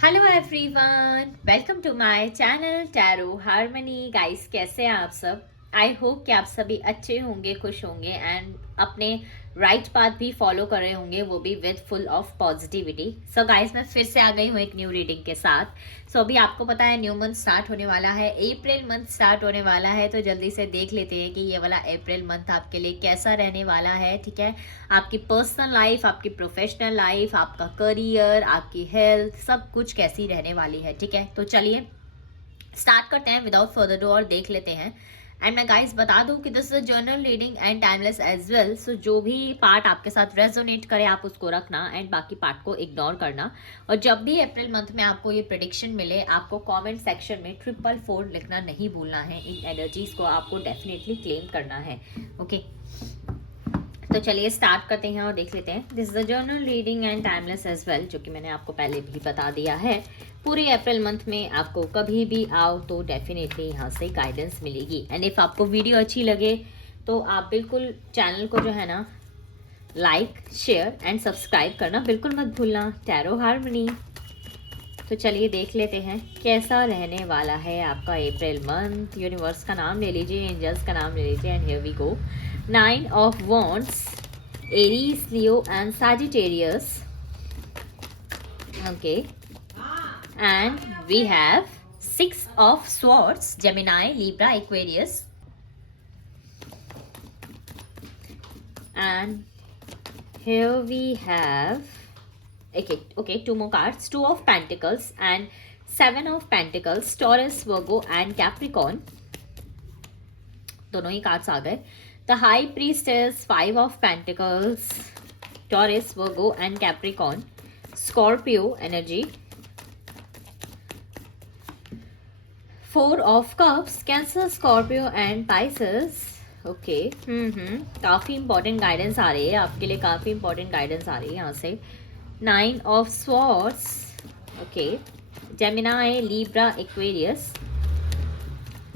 Hello everyone, welcome to my channel tarot harmony. Guys, कैसे हैं आप सब? आई होप कि आप सभी अच्छे होंगे, खुश होंगे एंड अपने राइट पाथ भी फॉलो कर रहे होंगे, वो भी with full of positivity. So guys, मैं फिर से आ गई हूँ एक न्यू रीडिंग के साथ। सो अभी आपको पता है न्यू मंथ स्टार्ट होने वाला है, अप्रैल मंथ स्टार्ट होने वाला है। तो जल्दी से देख लेते हैं कि ये वाला अप्रैल मंथ आपके लिए कैसा रहने वाला है। ठीक है, आपकी पर्सनल लाइफ, आपकी प्रोफेशनल लाइफ, आपका करियर, आपकी हेल्थ, सब कुछ कैसी रहने वाली है। ठीक है, तो चलिए स्टार्ट करते हैं विदाउट फर्दर डू और देख लेते हैं। एंड मैं गाइस बता दूं कि this is journal reading and timeless as well. So जो भी पार्ट आपके साथ रेजोनेट करे आप उसको रखना एंड बाकी पार्ट को इग्नोर करना। और जब भी अप्रैल मंथ में आपको ये प्रेडिक्शन मिले, आपको कमेंट सेक्शन में 444 लिखना नहीं भूलना है। इन एनर्जीज को आपको डेफिनेटली क्लेम करना है। ओके, तो चलिए स्टार्ट करते हैं और देख लेते हैं। This is the general reading and timeless as well, जो कि मैंने आपको पहले भी बता दिया है। पूरे अप्रैल मंथ में आपको कभी भी आओ तो डेफिनेटली यहाँ से गाइडेंस मिलेगी। एंड इफ आपको वीडियो अच्छी लगे तो आप बिल्कुल चैनल को जो है ना लाइक, शेयर एंड सब्सक्राइब करना बिल्कुल मत भूलना। Tarot harmony. तो चलिए देख लेते हैं कैसा रहने वाला है आपका अप्रैल मंथ। यूनिवर्स का नाम ले लीजिए, एंजल्स का नाम ले लीजिए and here we go. 9 of Wands, Aries, Leo and Sagittarius. Okay, and we have 6 of Swords, Gemini, Libra, Aquarius, and here we have okay, 2 more cards. 2 of Pentacles and 7 of Pentacles, Taurus, Virgo and Capricorn. दोनों ही cards आ गए। The high priestess, 5 of pentacles, taurus, Virgo and Capricorn, Scorpio energy, 4 of cups, cancer, Scorpio and Pisces. Okay, काफी important guidance आ रही है आपके लिए, काफी important guidance आ रही है यहाँ से। 9 of swords, okay, Gemini, Libra, Aquarius.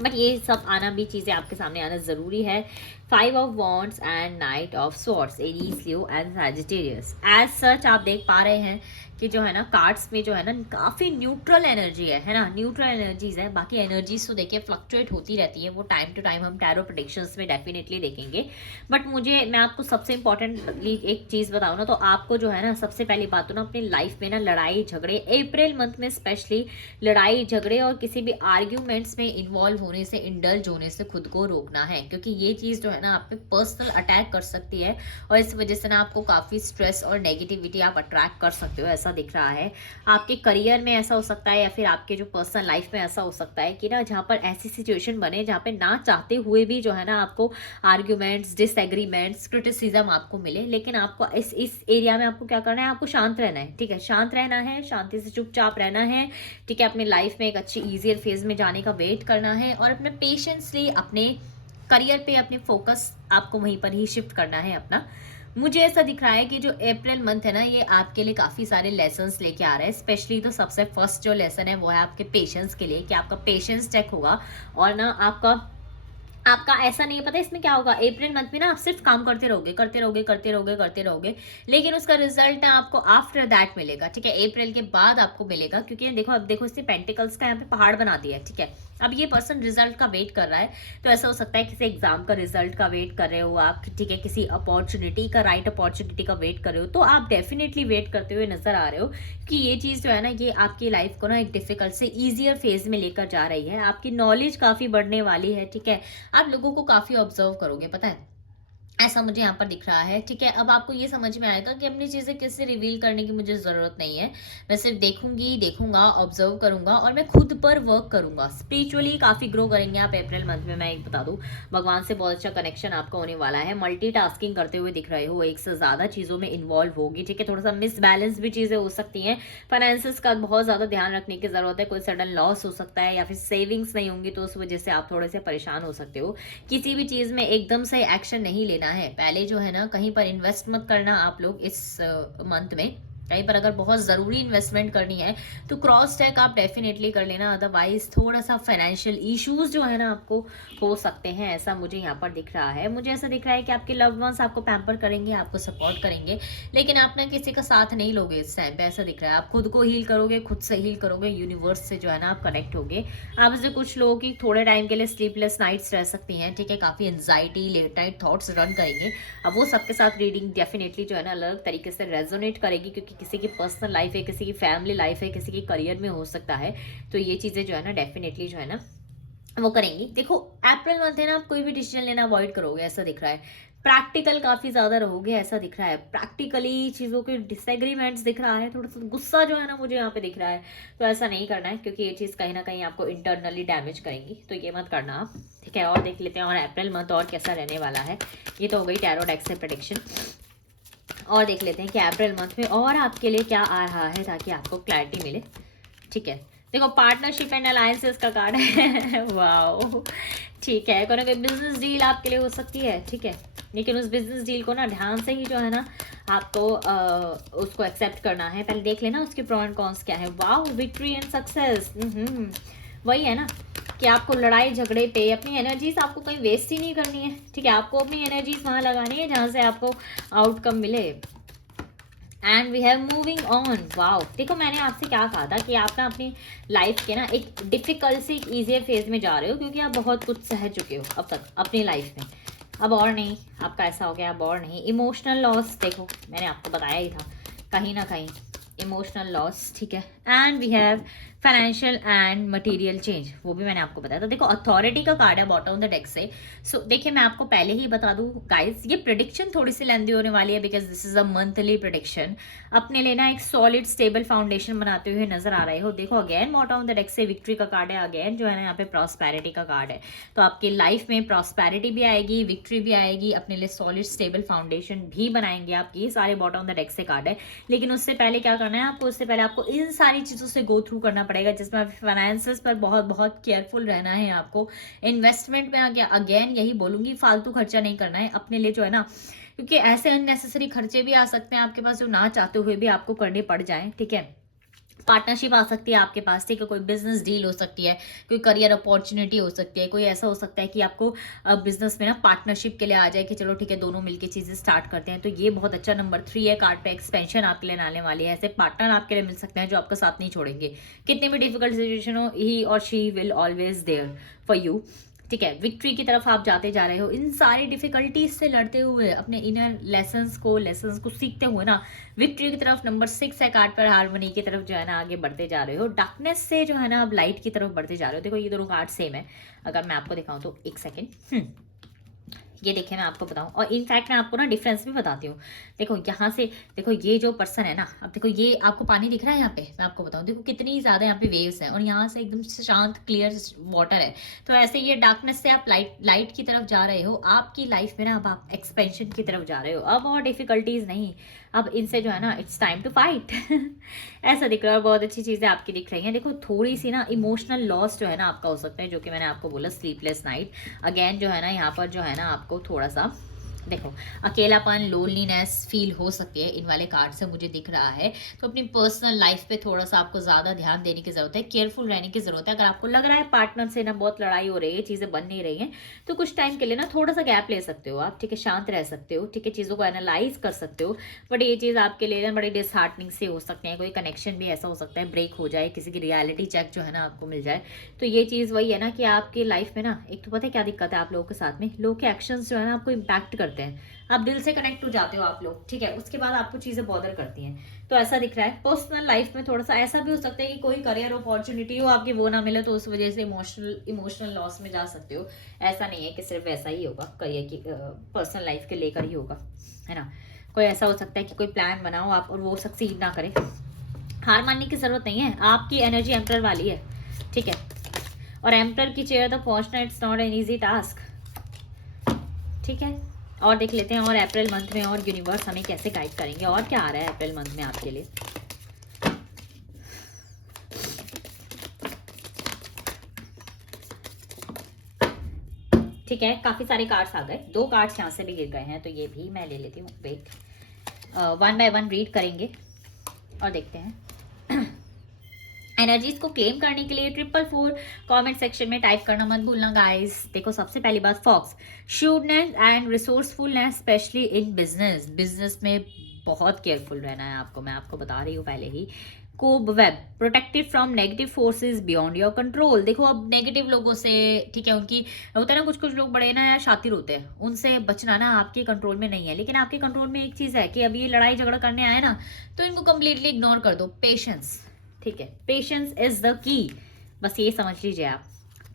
But ये सब आना भी, चीज़ें आपके सामने आना ज़रूरी है। 5 of wands and knight of swords, Aries, Leo and Sagittarius. As such आप देख पा रहे हैं कि जो है ना कार्ड्स में जो है ना काफ़ी न्यूट्रल एनर्जी है ना, न्यूट्रल एनर्जीज है। बाकी एनर्जीज तो देखिए फ्लक्चुएट होती रहती है, वो टाइम टू टाइम हम टैरो प्रेडिक्शंस में डेफिनेटली देखेंगे। बट मैं आपको सबसे इंपॉर्टेंट एक चीज़ बताऊँ ना, तो आपको जो है ना सबसे पहली बात तो ना अपनी लाइफ में ना लड़ाई झगड़े, अप्रैल मंथ में स्पेशली लड़ाई झगड़े और किसी भी आर्ग्यूमेंट्स में इन्वॉल्व होने से, इंडल्ज होने से खुद को रोकना है। क्योंकि ये चीज़ जो है ना आप पे पर्सनल अटैक कर सकती है और इस वजह से ना आपको काफ़ी स्ट्रेस और नेगेटिविटी आप अट्रैक्ट कर सकते हो, ऐसा दिख रहा है। आपके करियर में ऐसा हो सकता है या फिर आपके जो पर्सनल लाइफ में ऐसा हो सकता है कि ना जहाँ पर ऐसी सिचुएशन बने जहाँ पे ना चाहते हुए भी जो है ना आपको आर्ग्यूमेंट्स, डिसएग्रीमेंट्स, क्रिटिसिज्म आपको मिले। लेकिन आपको इस एरिया में आपको क्या करना है, आपको शांत रहना है। ठीक है, शांत रहना है, शांति से चुपचाप रहना है। ठीक है, अपनी लाइफ में एक अच्छी ईजियर फेज में जाने का वेट करना है और अपने पेशेंसली अपने करियर पे अपने फोकस आपको वहीं पर ही शिफ्ट करना है अपना। मुझे ऐसा दिख रहा है कि जो अप्रैल मंथ है ना, ये आपके लिए काफ़ी सारे लेसन्स लेके आ रहा है। स्पेशली तो सबसे फर्स्ट जो लेसन है वो है आपके पेशेंस के लिए, कि आपका पेशेंस चेक होगा और ना आपका ऐसा नहीं है। पता है इसमें क्या होगा, अप्रैल मंथ में ना आप सिर्फ काम करते रहोगे, करते रहोगे, करते रहोगे, करते रहोगे, लेकिन उसका रिजल्ट ना आपको आफ्टर दैट मिलेगा। ठीक है, अप्रैल के बाद आपको मिलेगा। क्योंकि देखो, अब देखो इसने पेंटिकल्स का यहाँ पे पहाड़ बना दिया है। ठीक है, अब ये पर्सन रिजल्ट का वेट कर रहा है। तो ऐसा हो सकता है किसी एग्जाम का रिजल्ट का वेट कर रहे हो आप। ठीक है, किसी अपॉर्चुनिटी का, राइट अपॉर्चुनिटी का वेट कर रहे हो, तो आप डेफिनेटली वेट करते हुए नजर आ रहे हो कि ये चीज़ जो है ना ये आपकी लाइफ को ना एक डिफिकल्ट से ईजियर फेज में लेकर जा रही है। आपकी नॉलेज काफ़ी बढ़ने वाली है। ठीक है, आप लोगों को काफ़ी ऑब्जर्व करोगे, पता है, ऐसा मुझे यहाँ पर दिख रहा है। ठीक है, अब आपको ये समझ में आएगा कि अपनी चीज़ें किससे रिवील करने की मुझे ज़रूरत नहीं है। मैं सिर्फ देखूंगा, ऑब्जर्व करूंगा और मैं खुद पर वर्क करूंगा। स्पिरिचुअली काफ़ी ग्रो करेंगे आप अप्रैल मंथ में। मैं एक बता दूं, भगवान से बहुत अच्छा कनेक्शन आपका होने वाला है। मल्टीटास्किंग करते हुए दिख रहे हो, एक से ज़्यादा चीज़ों में इन्वॉल्व होगी। ठीक है, थोड़ा सा मिसबैलेंस भी चीज़ें हो सकती हैं। फाइनेंसेस का बहुत ज़्यादा ध्यान रखने की ज़रूरत है। कोई सडन लॉस हो सकता है या फिर सेविंग्स नहीं होंगी, तो उस वजह से आप थोड़े से परेशान हो सकते हो। किसी भी चीज़ में एकदम से एक्शन नहीं लेना है। पहले जो है ना कहीं पर इन्वेस्ट मत करना आप लोग इस मंथ में। कहीं पर अगर बहुत ज़रूरी इन्वेस्टमेंट करनी है तो क्रॉस चेक आप डेफिनेटली कर लेना, अदरवाइज थोड़ा सा फाइनेंशियल इश्यूज जो है ना आपको हो सकते हैं, ऐसा मुझे यहाँ पर दिख रहा है। मुझे ऐसा दिख रहा है कि आपके लव्ड वंस आपको पैम्पर करेंगे, आपको सपोर्ट करेंगे, लेकिन आप ना किसी का साथ नहीं लोगे इस टाइम पे, ऐसा दिख रहा है। आप खुद को हील करोगे, खुद से हील करोगे, यूनिवर्स से जो है ना आप कनेक्ट होगे। आप से कुछ लोगों की थोड़े टाइम के लिए स्लीपलेस नाइट्स रह सकती हैं, ठीक है, काफ़ी anxiety, late night thoughts run करेंगे। अब वो सबके साथ रीडिंग डेफिनेटली जो है ना अलग तरीके से रेजोनेट करेगी, क्योंकि किसी की पर्सनल लाइफ है, किसी की फैमिली लाइफ है, किसी की करियर में हो सकता है। तो ये चीज़ें जो है ना डेफिनेटली जो है ना वो करेंगी। देखो अप्रैल मंथ है ना, आप कोई भी डिसीजन लेना अवॉइड करोगे, ऐसा दिख रहा है। प्रैक्टिकल काफ़ी ज़्यादा रहोगे, ऐसा दिख रहा है। प्रैक्टिकली चीज़ों के डिसएग्रीमेंट्स दिख रहा है, थोड़ा सा गुस्सा जो है ना मुझे यहाँ पे दिख रहा है। तो ऐसा नहीं करना है, क्योंकि ये चीज़ कहीं ना कहीं आपको इंटरनली डैमेज करेंगी, तो ये मत करना आप, ठीक है। और देख लेते हैं और अप्रैल मंथ और कैसा रहने वाला है। ये तो हो गई टैरो डेक से प्रेडिक्शन। और देख लेते हैं कि अप्रैल मंथ में और आपके लिए क्या आ रहा है, ताकि आपको क्लैरिटी मिले, ठीक है। देखो पार्टनरशिप एंड अलायंसेस का कार्ड है वाओ, ठीक है। कोई ना कोई बिजनेस डील आपके लिए हो सकती है, ठीक है, लेकिन उस बिजनेस डील को ना ध्यान से ही जो है ना आपको उसको एक्सेप्ट करना है। पहले देख लेना उसके प्रो एंड कॉन्स क्या है। वाओ, विक्ट्री एंड सक्सेस, वही है ना कि आपको लड़ाई झगड़े पे अपनी एनर्जीज आपको कहीं वेस्ट ही नहीं करनी है, ठीक है। आपको अपनी एनर्जीज वहाँ लगानी है जहाँ से आपको आउटकम मिले। And we have moving on. Wow, देखो मैंने आपसे क्या कहा था कि आप ना अपनी लाइफ के ना एक डिफिकल्ट से एक ईजियर फेज में जा रहे हो, क्योंकि आप बहुत कुछ सह चुके हो अब तक अपनी लाइफ में। अब और नहीं, आपका ऐसा हो गया, अब और नहीं। इमोशनल लॉस, देखो मैंने आपको बताया ही था, कहीं ना कहीं इमोशनल लॉस, ठीक है। And we have financial and material change, वो भी मैंने आपको बताया था। देखो अथॉरिटी का कार्ड है बॉटम ऑफ द डेक से। सो देखिए मैं आपको पहले ही बता दूं गाइस, ये प्रिडिक्शन थोड़ी सी लेंदी होने वाली है, because this is a monthly prediction. अपने लेना एक सॉलिड स्टेबल फाउंडेशन बनाते हुए नजर आ रहे हो। देखो again bottom of the deck से विक्ट्री का कार्ड है, अगेन जो है ना यहाँ पे प्रॉस्पेरिटी का कार्ड है। तो आपकी लाइफ में प्रॉस्पेरिटी भी आएगी, विक्ट्री भी आएगी, अपने लिए सॉलिड स्टेबल फाउंडेशन भी बनाएंगे आप। ये सारे बॉटम ऑफ द डेक से कार्ड है। लेकिन उससे पहले क्या करना है आपको, उससे पहले आपको इन सारी चीज़ों से गो थ्रू करना पड़ेगा, जिसमें फाइनेंसेस पर बहुत बहुत केयरफुल रहना है आपको। इन्वेस्टमेंट में आगे अगेन यही बोलूंगी, फालतू खर्चा नहीं करना है अपने लिए जो है ना, क्योंकि ऐसे अननेसेसरी खर्चे भी आ सकते हैं आपके पास जो ना चाहते हुए भी आपको करने पड़ जाए, ठीक है। पार्टनरशिप आ सकती है आपके पास, ठीक है, कोई बिजनेस डील हो सकती है, कोई करियर अपॉर्चुनिटी हो सकती है, कोई ऐसा हो सकता है कि आपको बिजनेस में ना पार्टनरशिप के लिए आ जाए कि चलो ठीक है दोनों मिलकर चीजें स्टार्ट करते हैं। तो ये बहुत अच्छा नंबर 3 है कार्ड पे, एक्सपेंशन आपके लिए आने वाली है। ऐसे पार्टनर आपके लिए मिल सकते हैं जो आपका साथ नहीं छोड़ेंगे, कितनी भी डिफिकल्ट सिचुएशन हो, ही और she will always there for you, ठीक है। विक्ट्री की तरफ आप जाते जा रहे हो, इन सारी डिफिकल्टीज से लड़ते हुए, अपने इनर लेसन्स को सीखते हुए ना विक्ट्री की तरफ। नंबर 6 है कार्ड पर, हार्मनी की तरफ जो है ना आगे बढ़ते जा रहे हो। डार्कनेस से जो है ना अब लाइट की तरफ बढ़ते जा रहे हो। देखो ये दोनों कार्ड सेम है, अगर मैं आपको दिखाऊं तो एक सेकेंड, ये देखिए मैं आपको बताऊं, और इनफैक्ट मैं आपको ना डिफरेंस भी बताती हूँ। देखो यहाँ से देखो ये जो पर्सन है ना, अब देखो ये आपको पानी दिख रहा है यहाँ पे, मैं आपको बताऊं देखो कितनी ज़्यादा यहाँ पे वेव्स हैं, और यहाँ से एकदम शांत क्लियर वाटर है। तो ऐसे ये डार्कनेस से आप लाइट की तरफ जा रहे हो। आपकी लाइफ में ना अब आप एक्सपेंशन की तरफ जा रहे हो, अब और डिफिकल्टीज नहीं, अब इनसे जो है ना इट्स टाइम टू फाइट ऐसा दिख रहा है। बहुत अच्छी चीज़ें आपकी दिख रही हैं। देखो थोड़ी सी ना इमोशनल लॉस जो है ना आपका हो सकता है, जो कि मैंने आपको बोला स्लीपलेस नाइट। अगेन जो है ना यहाँ पर जो है ना आपको थोड़ा सा देखो अकेलापन, लोनलीनेस फील हो सकती है, इन वाले कार्ड से मुझे दिख रहा है। तो अपनी पर्सनल लाइफ पे थोड़ा सा आपको ज़्यादा ध्यान देने की ज़रूरत है, केयरफुल रहने की ज़रूरत है। अगर आपको लग रहा है पार्टनर से ना बहुत लड़ाई हो रही है, चीज़ें बन नहीं रही हैं, तो कुछ टाइम के लिए ना थोड़ा सा गैप ले सकते हो आप, ठीक है, शांत रह सकते हो, ठीक है, चीज़ों को एनालाइज कर सकते हो। बट ये चीज़ आपके लिए ना बड़ी डिसहार्टनिंग से हो सकते हैं, कोई कनेक्शन भी ऐसा हो सकता है ब्रेक हो जाए, किसी की रियलिटी चेक जो है ना आपको मिल जाए। तो ये चीज़ वही है ना कि आपकी लाइफ में ना एक तो पता है क्या दिक्कत है आप लोगों के साथ में, लोगों के एक्शंस जो है ना आपको इम्पैक्ट करते हैं, आप दिल से कनेक्ट हो जाते हो आप लोग, ठीक है, उसके बाद आपको चीजें बॉदर करती हैं। तो ऐसा दिख रहा है। पर्सनल लाइफ में थोड़ा सा ऐसा भी हो सकता है कि कोई करियर अपॉर्चुनिटी हो आपकी, वो ना मिले, तो उस वजह से इमोशनल लॉस में जा सकते हो। ऐसा नहीं है कि सिर्फ ऐसा ही होगा, करियर की पर्सनल लाइफ के लेकर ही होगा, है ना। कोई ऐसा हो सकता है कि कोई प्लान बनाओ आप और वो सक्सीड ना करे। हार मानने की जरूरत नहीं है, आपकी एनर्जी एम्पर वाली है, ठीक है, और एम्पर की चेयर तक पहुंचना it's not an easy task, ठीक है। और देख लेते हैं और अप्रैल मंथ में और यूनिवर्स हमें कैसे गाइड करेंगे, और क्या आ रहा है अप्रैल मंथ में आपके लिए। ठीक है, काफी सारे कार्ड्स आ गए, 2 कार्ड्स यहाँ से भी गिर गए हैं, तो ये भी मैं ले लेती हूँ। वेट, 1 बाय 1 रीड करेंगे। और देखते हैं एनर्जीज को क्लेम करने के लिए 444 कमेंट सेक्शन में टाइप करना मत भूलना गाइस। देखो सबसे पहली बात, fox, shrewdness and resourcefulness specially in business. Business में बहुत केयरफुल रहना है आपको, मैं आपको बता रही हूँ पहले ही। Cobweb, protected from negative forces beyond your control. देखो अब नेगेटिव लोगों से, ठीक है, उनकी होता है ना, कुछ कुछ लोग बड़े ना यार शातिर होते हैं, उनसे बचना ना आपके कंट्रोल में नहीं है। लेकिन आपके कंट्रोल में एक चीज़ है कि अभी ये लड़ाई झगड़ा करने आए ना, तो इनको कंप्लीटली इग्नोर कर दो। पेशेंस, ठीक है, पेशेंस इज द की, बस ये समझ लीजिए आप।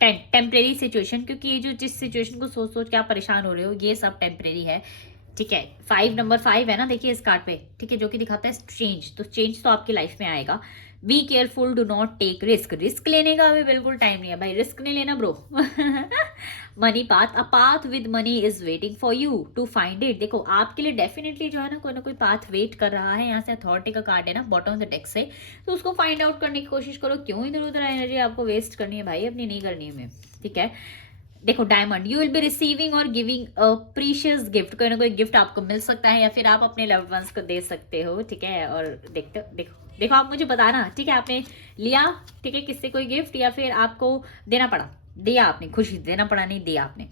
टेम्परेरी सिचुएशन, क्योंकि ये जो जिस सिचुएशन को सोच सोच के आप परेशान हो रहे हो, ये सब टेम्परेरी है, ठीक है। 5 नंबर 5 है ना, देखिए इस कार्ड पे, ठीक है, जो कि दिखाता है चेंज। तो चेंज तो आपकी लाइफ में आएगा। Be careful, do not take risk. Risk लेने का अभी बिल्कुल टाइम नहीं है भाई, रिस्क नहीं लेना bro. Money path, a path with money is waiting for you to find it. देखो आपके लिए डेफिनेटली जो है ना कोई पाथ वेट कर रहा है। यहाँ से अथॉरिटी का कार्ड है ना बॉटम ऑफ द डेक से, तो उसको फाइंड आउट करने की कोशिश करो। क्यों इधर उधर एनर्जी आपको वेस्ट करनी है भाई, अपनी नहीं करनी है, ठीक है। देखो diamond, you will be receiving और गिविंग अ प्रीशियस गिफ्ट। कोई ना कोई गिफ्ट आपको मिल सकता है या फिर आप अपने लव्ड वंस को दे सकते हो, ठीक है। और देखते देखो देखो आप मुझे बताना, ठीक है, आपने लिया, ठीक है, किससे कोई गिफ्ट, या फिर आपको देना पड़ा, दिया आपने, खुशी देना पड़ा, नहीं दिया आपने।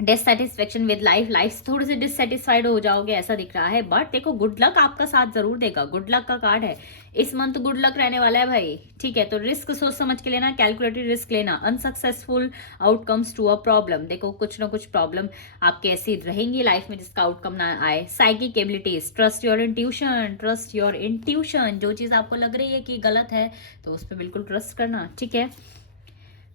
डिससेटिस्फेक्शन विद लाइफ, लाइफ से थोड़े से डिससेटिस्फाइड हो जाओगे ऐसा दिख रहा है। बट देखो गुड लक आपका साथ जरूर देगा, गुड लक का कार्ड है, इस मंथ गुड लक रहने वाला है भाई, ठीक है। तो रिस्क सोच समझ के लेना, कैलकुलेटेड रिस्क लेना। Unsuccessful outcomes to a problem, देखो कुछ ना कुछ प्रॉब्लम आपके ऐसी रहेंगी लाइफ में जिसका आउटकम ना आए। Psychic abilities, trust your intuition, trust your intuition. जो चीज आपको लग रही है कि गलत है तो उस पर बिल्कुल ट्रस्ट करना, ठीक है।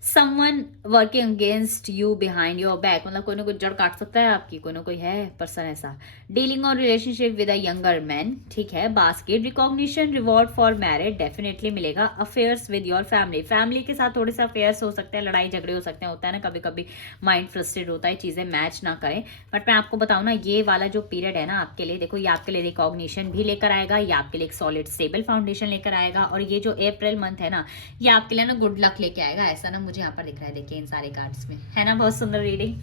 Someone working against you behind your back, मतलब कोई ना कोई जड़ काट सकता है आपकी, कोई ना कोई है पर्सन ऐसा। डीलिंग और relationship with a younger man, ठीक है। Basket, recognition, reward for married definitely मिलेगा। Affairs with your family, family के साथ थोड़े से अफेयर्स हो सकते हैं, लड़ाई झगड़े हो सकते हैं, होता है ना कभी कभी माइंड फ्रस्ट्रेट होता है, चीजें मैच ना करें। बट मैं आपको बताऊं ना, ये वाला जो पीरियड है ना आपके लिए, देखो ये आपके लिए रिकॉग्निशन भी लेकर आएगा, ये आपके लिए एक सॉलिड स्टेबल फाउंडेशन लेकर आएगा। और ये जो अप्रैल मंथ है ना, ये आपके लिए ना गुड लक लेके आएगा, ऐसा ना मुझे यहाँ पर दिख रहा है। देखिए इन सारे कार्ड्स में है ना, बहुत सुंदर रीडिंग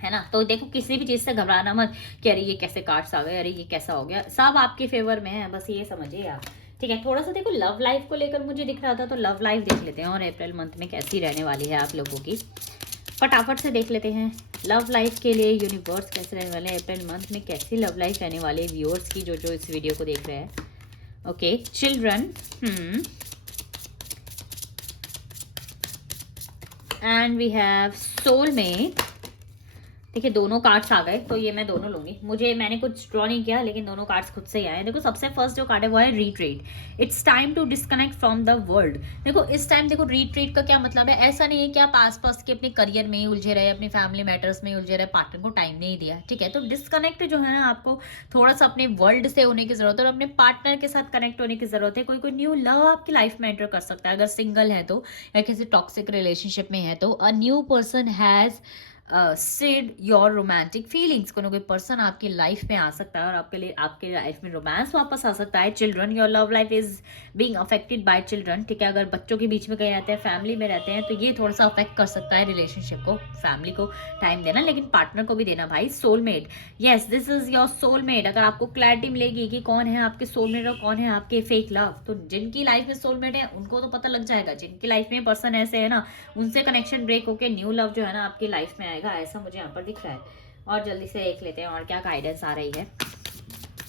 है ना। तो देखो किसी भी चीज से घबराना मत कि अरे ये कैसे कार्ड्स आ गए, अरे ये कैसा हो गया, सब आपके फेवर में है, बस ये समझिए आप, ठीक है। थोड़ा सा देखो लव लाइफ को लेकर मुझे दिख रहा था, तो लव लाइफ देख लेते हैं और अप्रैल मंथ में कैसी रहने वाली है आप लोगों की, फटाफट से देख लेते हैं। लव लाइफ के लिए यूनिवर्स कैसे रहने वाले हैं अप्रैल मंथ में, कैसी लव लाइफ रहने वाली है व्यूअर्स की जो इस वीडियो को देख रहे हैं। Okay children, and we have soulmate. देखिए दोनों कार्ड्स आ गए, तो ये मैं दोनों लूंगी, मैंने कुछ ड्रॉ नहीं किया लेकिन दोनों कार्ड्स खुद से ही आए। देखो सबसे फर्स्ट जो कार्ड है वो है retreat. It's time to disconnect from the world. देखो इस टाइम, देखो रिट्रीट का क्या मतलब है, ऐसा नहीं है कि आप आसपास के अपने करियर में ही उलझे रहे, अपनी फैमिली मैटर्स में उलझे रहे, पार्टनर को टाइम नहीं दिया, ठीक है। तो डिस्कनेक्ट जो है ना, आपको थोड़ा सा अपने वर्ल्ड से होने की जरूरत है और अपने पार्टनर के साथ कनेक्ट होने की जरूरत है। कोई कोई न्यू लव आपकी लाइफ में एंटर कर सकता है, अगर सिंगल है तो, या किसी टॉक्सिक रिलेशनशिप में है तो। A new person has said your romantic feelings, कोई ना कोई पर्सन आपकी लाइफ में आ सकता है और आपके लिए आपके लाइफ में रोमांस वापस आ सकता है। Children, your love life is being affected by children, ठीक है। अगर बच्चों के बीच में कहीं रहते हैं, फैमिली में रहते हैं, तो ये थोड़ा सा अफेक्ट कर सकता है रिलेशनशिप को। फैमिली को टाइम देना, लेकिन पार्टनर को भी देना भाई। Soulmate, yes this is your soulmate. अगर आपको क्लैरिटी मिलेगी कि कौन है आपके सोलमेट और कौन है आपके फेक लव, तो जिनकी लाइफ में सोलमेट है उनको तो पता लग जाएगा, जिनकी लाइफ में पर्सन ऐसे है ना, उनसे कनेक्शन ब्रेक होकर न्यू लव जो है ना आपकी लाइफ में आएगा, ऐसा मुझे यहाँ पर दिख रहा है। और जल्दी से देख लेते हैं और क्या गाइडेंस आ रही है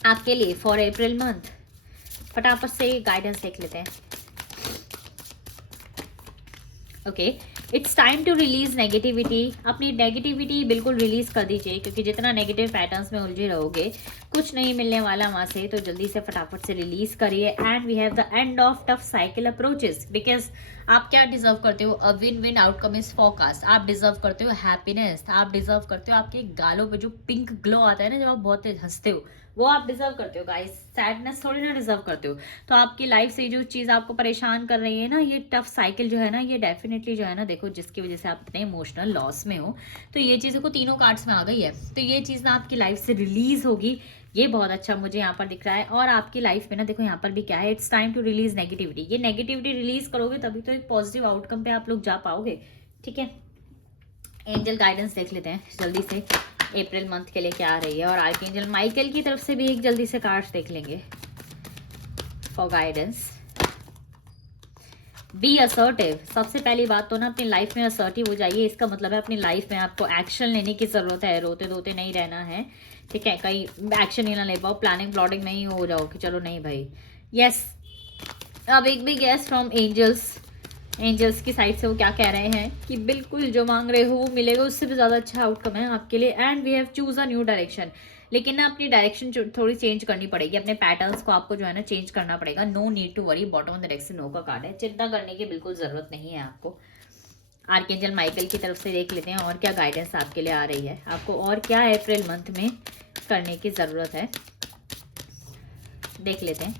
आपके लिए फॉर अप्रैल मंथ। फटाफट से गाइडेंस देख लेते हैं। Okay, it's time to release negativity. अपनी नेगेटिविटी बिल्कुल रिलीज कर दीजिए, क्योंकि जितना नेगेटिव पैटर्न्स में उलझे रहोगे कुछ नहीं मिलने वाला वहां से, तो जल्दी से फटाफट से रिलीज करिए। And we have the end of tough cycle approaches, because आप क्या डिजर्व करते हो, a win win outcome is forecast. आप डिजर्व करते हो हैप्पीनेस, आप डिजर्व करते हो आपके गालों पे जो पिंक ग्लो आता है ना जब आप बहुत तेज हंसते हो, वो आप डिजर्व करते हो गाइस। सैडनेस थोड़ी ना डिजर्व करते हो। तो आपकी लाइफ से जो चीज आपको परेशान कर रही है ना, ये टफ साइकिल जो है ना, ये डेफिनेटली जो है ना, देखो जिसकी वजह से आप इतने इमोशनल लॉस में हो, तो ये चीज को तीनों कार्ड्स में आ गई है, तो ये चीज ना आपकी लाइफ से रिलीज होगी। ये बहुत अच्छा मुझे यहाँ पर दिख रहा है। और आपकी लाइफ में ना देखो यहाँ पर भी क्या है, it's time to release negativity. ये नेगेटिविटी रिलीज करोगे तभी तो एक पॉजिटिव आउटकम पे आप लोग जा पाओगे, ठीक है। एंजल गाइडेंस देख लेते हैं जल्दी से अप्रैल मंथ के लिए क्या आ रही है, और आर्कएंजल माइकल की तरफ से भी एक जल्दी से कार्ड्स देख लेंगे। For guidance. Be assertive. सबसे पहली बात तो ना अपनी लाइफ में असर्टिव हो जाइए। इसका मतलब है अपनी लाइफ में आपको एक्शन लेने की ज़रूरत है, रोते धोते नहीं रहना है, ठीक है। कहीं एक्शन ही ना ले पाओ, प्लानिंग प्लॉटिंग नहीं हो जाओ कि चलो नहीं भाई। यस, अब एक big yes from angels. Angels की साइड से वो क्या कह रहे हैं कि बिल्कुल जो मांग रहे हो वो मिलेगा, उससे भी ज़्यादा अच्छा आउटकम है आपके लिए। And we have choose a new direction. लेकिन ना अपनी डायरेक्शन थोड़ी चेंज करनी पड़ेगी, अपने पैटर्न्स को आपको जो है ना चेंज करना पड़ेगा। No need to worry, bottom of the direction no का कार्ड है, चिंता करने की बिल्कुल ज़रूरत नहीं है आपको। आर्कएंजल माइकल की तरफ से देख लेते हैं और क्या गाइडेंस आपके लिए आ रही है, आपको और क्या अप्रैल मंथ में करने की ज़रूरत है, देख लेते हैं।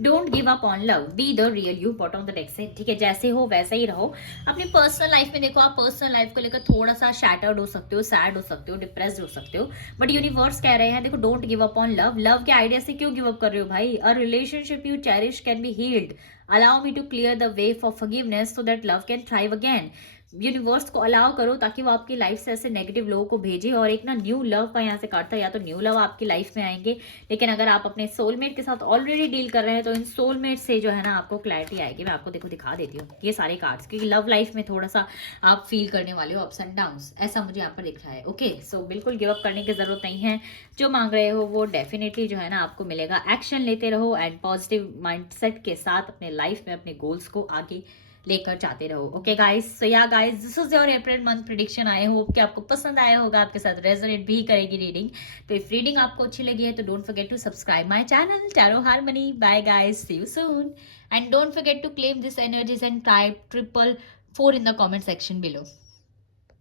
Don't give up on love, be the real you, bottom of the deck से, ठीक है। जैसे हो वैसा ही रहो। अपनी पर्सनल लाइफ में देखो, आप पर्सनल लाइफ को लेकर थोड़ा सा शैटर्ड हो सकते हो, सैड हो सकते हो, डिप्रेस्ड हो सकते हो, बट यूनिवर्स कह रहे हैं देखो don't give up on love. Love के आइडिया से क्यों गिव अप कर रहे हो भाई? A relationship you cherish can be healed, allow me to clear the way for forgiveness so that love can thrive again. Universe को allow करो ताकि वो आपकी लाइफ से ऐसे नेगेटिव लोगों को भेजे और एक ना न्यू लव का यहाँ से कार्ड था, या तो न्यू लव आपकी लाइफ में आएंगे। लेकिन अगर आप अपने सोलमेट के साथ ऑलरेडी डील कर रहे हैं तो इन सोलमेट से जो है ना आपको क्लैरिटी आएगी। मैं आपको देखो दिखा देती हूँ ये सारे कार्ड्स, क्योंकि लव लाइफ में थोड़ा सा आप फील करने वाले हो अप्स एंड डाउन्स, ऐसा मुझे यहाँ पर दिख रहा है। ओके, सो बिल्कुल गिव अप करने की जरूरत नहीं है। जो मांग रहे हो वो डेफिनेटली जो है ना आपको मिलेगा। एक्शन लेते रहो एंड पॉजिटिव माइंडसेट के साथ अपने लाइफ में अपने गोल्स को आगे लेकर जाते रहो। ओके गाइस, सो या guys, this is your April month prediction. I hope कि आपको पसंद आया होगा, आपके साथ रेजोनेट भी करेगी रीडिंग। तो इफ रीडिंग आपको अच्छी लगी है तो don't forget to subscribe my channel tarot harmony. Bye guys, see you soon and don't forget to claim this energies and type 444 in the comment section below.